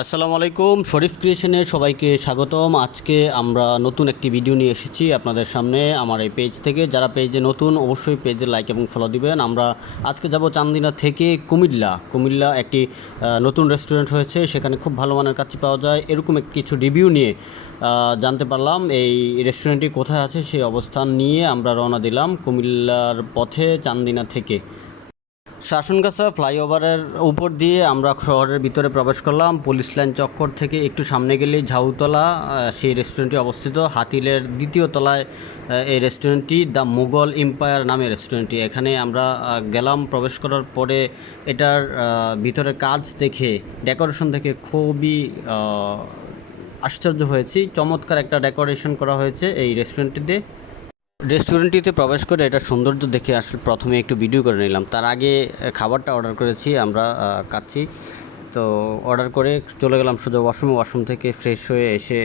আসসালামু আলাইকুম, শরীফ ক্রিয়েশনে সবাইকে স্বাগতম। আজকে আমরা নতুন একটি ভিডিও নিয়ে এসেছি আপনাদের সামনে আমার এই পেজ থেকে। যারা পেজে নতুন অবশ্যই পেজে লাইক এবং ফলো দিবেন। আমরা আজকে যাব চান্দিনা থেকে কুমিল্লা একটি নতুন রেস্টুরেন্ট হয়েছে, সেখানে খুব ভালো মানের কাচ্চি পাওয়া যায়। এরকম কিছু রিভিউ নিয়ে জানতে পারলাম এই রেস্টুরেন্টটি কোথায় আছে, সেই অবস্থান নিয়ে আমরা রওনা দিলাম কুমিল্লার পথে চান্দিনা থেকে। শাসনগাছা ফ্লাইওভারের উপর দিয়ে আমরা শহরের ভিতরে প্রবেশ করলাম। পুলিশ লাইন চক্কর থেকে একটু সামনে গেলেই ঝাউতলা সেই রেস্টুরেন্টটি অবস্থিত। হাতিলের দ্বিতীয় তলায় এই রেস্টুরেন্টটি দ্য মুঘল এম্পায়ার নামে রেস্টুরেন্টটি। এখানে আমরা গেলাম। প্রবেশ করার পরে এটার ভিতরের কাজ দেখে, ডেকোরেশন দেখে খুবই আশ্চর্য হয়েছি। চমৎকার একটা ডেকোরেশন করা হয়েছে এই রেস্টুরেন্টটিতে প্রবেশ করে এটা সৌন্দর্য দেখে আসলে প্রথমে একটু ভিডিও করে নিলাম। তার আগে খাবারটা অর্ডার করেছি আমরা কাচ্চি। তো অর্ডার করে চলে গেলাম সোজা ওয়াশরুম থেকে ফ্রেশ হয়ে এসে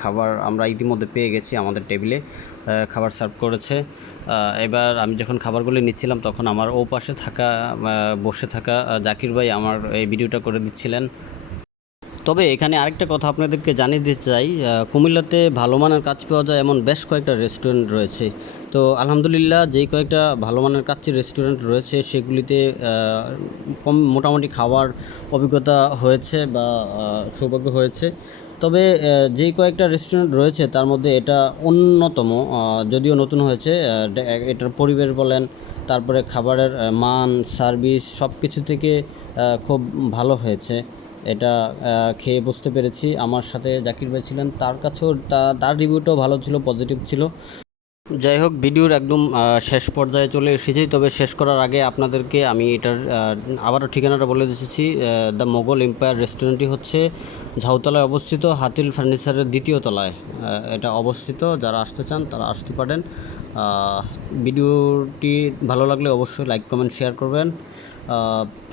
খাবার আমরা ইতিমধ্যে পেয়ে গেছি আমাদের টেবিলে। খাবার সার্ভ করেছে। এবার আমি যখন খাবারগুলি নিচ্ছিলাম তখন আমার পাশে বসে থাকা জাকির ভাই আমার এই ভিডিওটা করে দিচ্ছিলেন। তবে এখানে আরেকটা কথা আপনাদেরকে জানিয়ে দিতে চাই, কুমিল্লাতে ভালো মানের কাচ্চি পাওয়া যায় এমন বেশ কয়েকটা রেস্টুরেন্ট রয়েছে। তো আলহামদুলিল্লাহ যেই কয়েকটা ভালো মানের কাচ্চির রেস্টুরেন্ট রয়েছে সেগুলিতে মোটামুটি খাওয়ার অভিজ্ঞতা হয়েছে বা সৌভাগ্য হয়েছে। তবে যেই কয়েকটা রেস্টুরেন্ট রয়েছে তার মধ্যে এটা অন্যতম। যদিও নতুন হয়েছে, এটার পরিবেশ বলেন, তারপরে খাবারের মান, সার্ভিস সব কিছু থেকে খুব ভালো হয়েছে। এটা খেয়ে বুঝতে পেরেছি। আমার সাথে জাকির ভাই ছিলেন, তার কাছেও তার রিভিউটাও ভালো ছিল, পজিটিভ ছিল। যাই হোক, ভিডিওর একদম শেষ পর্যায়ে চলে এসেছি। তবে শেষ করার আগে আপনাদেরকে আমি এটার আবারও ঠিকানাটা বলে দিচ্ছি। দ্য মোগল এম্পায়ার রেস্টুরেন্টটি হচ্ছে ঝাউতলায় অবস্থিত, হাতিল ফার্নিচারের দ্বিতীয় তলায় এটা অবস্থিত। যারা আসতে চান তারা আসতে পারেন। ভিডিওটি ভালো লাগলে অবশ্যই লাইক, কমেন্ট, শেয়ার করবেন।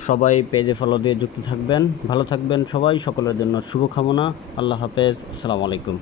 সবাই পেজে ফলো দিয়ে যুক্ত থাকবেন। ভালো থাকবেন সবাই। সকলের জন্য শুভকামনা। আল্লাহ হাফেজ। আসসালামু আলাইকুম।